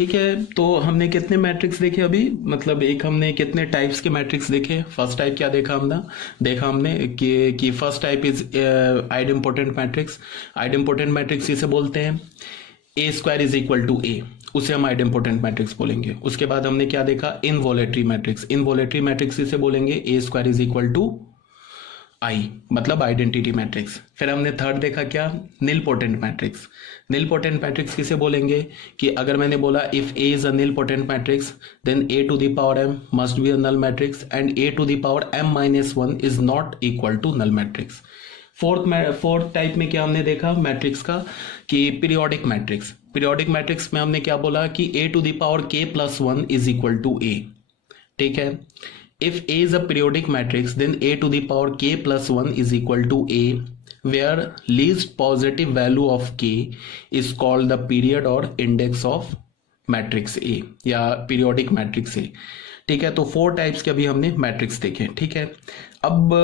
ठीक है, तो हमने कितने मैट्रिक्स देखे अभी, मतलब एक हमने कितने टाइप्स के मैट्रिक्स देखे। फर्स्ट टाइप क्या देखा हमने कि first type is idempotent matrix. Idempotent matrix इसे बोलते हैं ए स्क्वायर इज इक्वल टू ए, उसे हम आइडेम्पोटेंट मैट्रिक्स बोलेंगे। उसके बाद हमने क्या देखा, इनवॉलेटरी मैट्रिक्स। इनवॉलेटरी मैट्रिक्स इसे बोलेंगे ए स्क्वायर इज इक्वल टू आई, मतलब आइडेंटिटी मैट्रिक्स। फिर हमने थर्ड देखा क्या, निलपोटेंट मैट्रिक्स। निलपोटेंट मैट्रिक्स किसे बोलेंगे कि अगर मैंने बोला if A is a nilpotent matrix then A to the power M must be a null matrix and A to the power M minus one is not equal to null matrix. Fourth type में क्या हमने देखा matrix का कि periodic matrix. Periodic matrix में हमने क्या बोला कि A to the power K plus one is equal to A. ठीक है, if A is a periodic matrix then A to the power k plus 1 is equal to A, where least positive value of k is called the period or index of matrix A या periodic matrix A। ठीक है, तो 4 types के अभी हमने matrix देखे। ठीक है, अब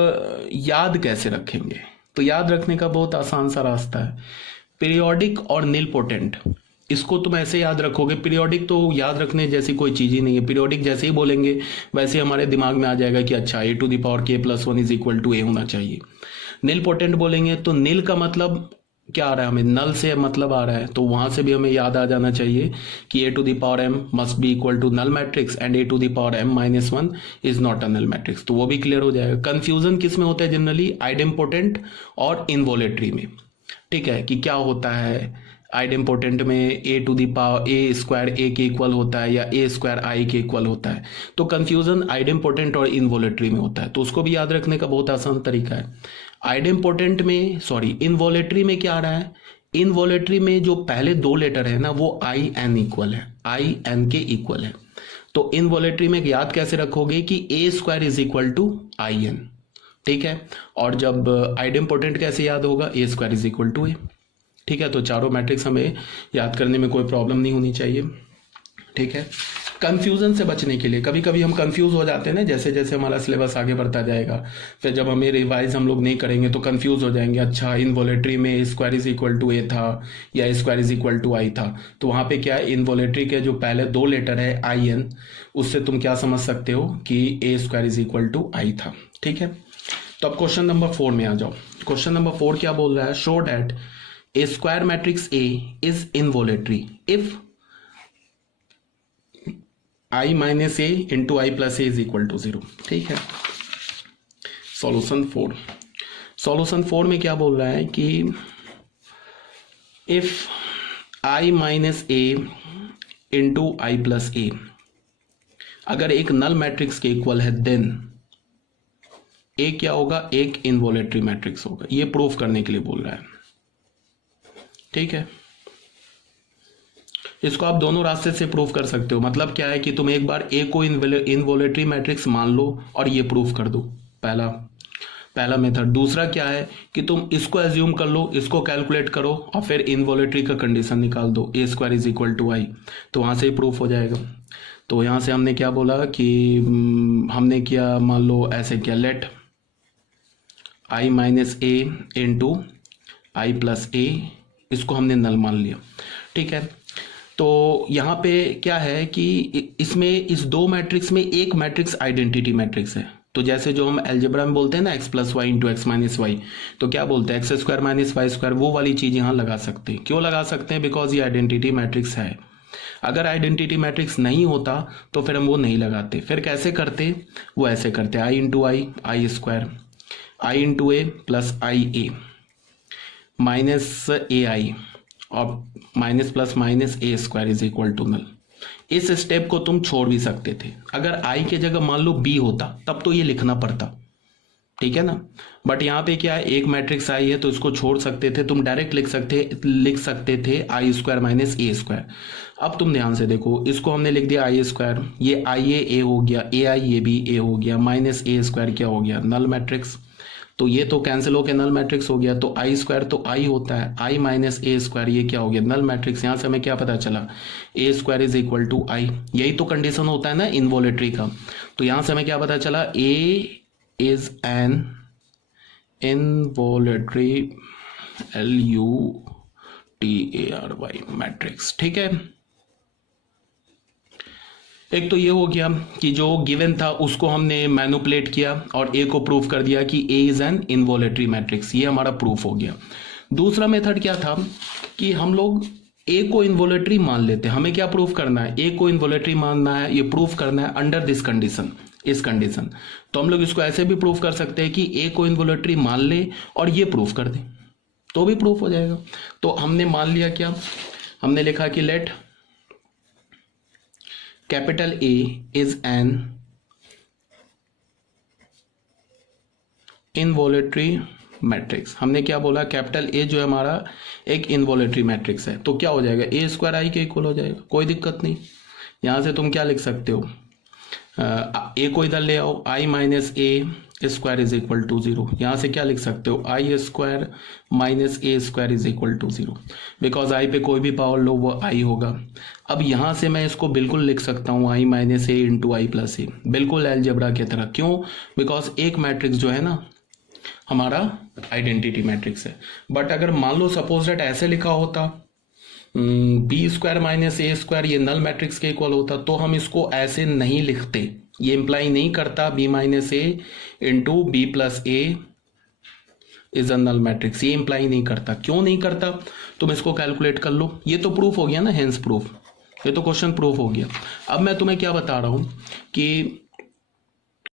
याद कैसे रखेंगे, तो याद रखने का बहुत आसान सा रास्ता है। पीरियोडिक और निलपोटेंट, इसको तुम ऐसे याद रखोगे। पीरियोडिक तो याद रखने जैसी कोई चीज ही नहीं है, पीरियोडिक जैसे ही बोलेंगे वैसे हमारे दिमाग में आ जाएगा कि अच्छा A to the power K plus one is equal to A होना चाहिए। निल पोटेंट बोलेंगे तो निल का मतलब क्या आ रहा है, हमें नल से मतलब आ रहा है, तो वहां से भी हमें याद आ जाना चाहिए कि A to the power M must be equal to null matrix and A to the power M minus one is not a null matrix, तो वो भी क्लियर हो जाएगा। कंफ्यूजन किस में होता है जनरली, आइडेम्पोटेंट और इनवोलेटरी में। ठीक है, कि क्या होता है आइडेम्पोटेंट में A to the power A square A के इक्वल होता है या ए स्क्वायर आई के इक्वल होता है, तो कंफ्यूजन आइडेम्पोटेंट और इनवोलेटरी में होता है, तो उसको भी याद रखने का बहुत आसान तरीका है। आइडेम्पोटेंट में इनवोलेटरी में क्या आ रहा है, इनवोलेटरी में जो पहले 2 लेटर है ना वो आई एन इक्वल है, आई एन के इक्वल है। तो इनवोलेटरी में याद कैसे रखोगे कि A square is equal to I N. ठीक है, और जब आइडेम्पोटेंट कैसे याद होगा, A square is equal to A. ठीक है, तो चारों मैट्रिक्स हमें याद करने में कोई प्रॉब्लम नहीं होनी चाहिए। ठीक है, कंफ्यूजन से बचने के लिए कभी कभी हम कंफ्यूज हो जाते हैं ना, जैसे जैसे हमारा सिलेबस आगे बढ़ता जाएगा, फिर जब हमें रिवाइज हम लोग नहीं करेंगे तो कंफ्यूज हो जाएंगे। अच्छा, इनवोलेटरी में स्क्वायर इज इक्वल टू ए था या स्क्वायर इज इक्वल टू आई था, तो वहां पे क्या है, इनवोलेटरी के जो पहले 2 लेटर है आई एन, उससे तुम क्या समझ सकते हो कि A square is equal to आई था। ठीक है, तो अब क्वेश्चन नंबर 4 में आ जाओ। क्वेश्चन नंबर 4 क्या बोल रहा है, show that A square matrix A is involutory if I minus A into I plus A is equal to 0। ठीक है, सॉल्यूशन 4 में क्या बोल रहा है कि if I minus A into I plus A अगर एक नल मैट्रिक्स के इक्वल है देन A क्या होगा, एक इनवोलेटरी मैट्रिक्स होगा। ये प्रूफ करने के लिए बोल रहा है। ठीक है, इसको आप दोनों रास्ते से प्रूफ कर सकते हो। मतलब क्या है कि तुम एक बार ए को इनवोलेटरी मैट्रिक्स मान लो और ये प्रूफ कर दो, पहला मेथड। दूसरा क्या है कि तुम इसको एज्यूम कर लो, इसको कैलकुलेट करो और फिर इनवोलेटरी का कंडीशन निकाल दो, ए स्क्वायर इज इक्वल टू आई, तो वहां से ही प्रूफ हो जाएगा। तो यहां से हमने क्या बोला कि हमने क्या मान लो ऐसे क्या, late I minus A into I plus ए, इसको हमने नल मान लिया। ठीक है, तो यहाँ पे क्या है कि इसमें इस 2 मैट्रिक्स में एक मैट्रिक्स आइडेंटिटी मैट्रिक्स है। तो जैसे जो हम एल्जेब्रा में बोलते हैं ना x plus y into x minus y, तो क्या बोलते हैं x square minus y square, वो वाली चीज यहाँ लगा सकते हैं। क्यों लगा सकते हैं, बिकॉज ये आइडेंटिटी मैट्रिक्स है। अगर आइडेंटिटी मैट्रिक्स नहीं होता तो फिर हम वो नहीं लगाते। फिर कैसे करते, वो ऐसे करते I into I square, I into A plus I A minus A I और minus plus minus A square is equal to null. इस स्टेप को तुम छोड़ भी सकते थे, अगर आई के जगह मान लो बी होता तब तो ये लिखना पड़ता। ठीक है ना, बट यहाँ पे क्या है, एक मैट्रिक्स आई है तो इसको छोड़ सकते थे, तुम डायरेक्ट लिख सकते थे आई स्क्वायर माइनस ए स्क्वायर। अब तुम ध्यान से देखो, इसको हमने लिख दिया आई स्क्वायर, ये आई ए हो गया, ए आई ये भी ए हो गया, माइनस ए स्क्वायर क्या हो गया, नल मैट्रिक्स। तो ये तो कैंसिल होकर नल मैट्रिक्स हो गया, तो आई स्क्वायर तो आई होता है, आई माइनस ए स्क्वायर ये क्या हो गया, नल मैट्रिक्स। यहां से हमें क्या पता चला, ए स्क्वायर इज इक्वल टू आई। यही तो कंडीशन होता है ना इनवोलेटरी का। तो यहां से हमें क्या पता चला, ए इज एन इनवोलेटरी LUTARY मैट्रिक्स। ठीक है, एक तो ये हो गया कि जो गिवन था उसको हमने मैनिपुलेट किया और ए को प्रूव कर दिया कि ए इज एन इनवॉलेटरी मैट्रिक्स, ये हमारा प्रूफ हो गया। दूसरा मेथड क्या था कि हम लोग ए को इनवॉलेटरी मान लेते हैं। हमें क्या प्रूफ करना है, ए को इनवॉलेटरी मानना है, ये प्रूफ करना है अंडर दिस कंडीशन, इस कंडीशन। तो हम लोग इसको ऐसे भी प्रूफ कर सकते हैं कि ए को इनवॉलेटरी मान ले और ये प्रूफ कर दे, तो भी प्रूफ हो जाएगा। तो हमने मान लिया, क्या हमने लिखा कि let capital A is an involutory matrix. हमने क्या बोला, कैपिटल ए जो है हमारा एक इनवॉलेटरी मैट्रिक्स है, तो क्या हो जाएगा, ए स्क्वायर आई के इक्वल हो जाएगा, कोई दिक्कत नहीं। यहां से तुम क्या लिख सकते हो, ए को इधर ले आओ, I minus A square is equal to 0। यहां से क्या लिख सकते हो, I square minus A square is equal to 0, because I पे कोई भी पावर लो वो आई होगा। अब यहां से मैं इसको बिल्कुल लिख सकता हूं आई minus A into I plus ए, बिल्कुल अलजेब्रा की तरह। क्यों, बिकॉज एक मैट्रिक्स जो है ना हमारा आइडेंटिटी मैट्रिक्स है। बट अगर मान लो सपोज दैट ऐसे लिखा होता B square minus A square, ये नल मैट्रिक्स के इक्वल होता, तो हम इसको ऐसे नहीं लिखते। ये इंप्लाई नहीं करता B minus A into B plus A is a null matrix, ये इंप्लाई नहीं करता। क्यों नहीं करता, तुम इसको कैलकुलेट कर लो, ये तो प्रूफ हो गया ना, हेंस प्रूफ, ये तो क्वेश्चन प्रूफ हो गया। अब मैं तुम्हें क्या बता रहा हूं कि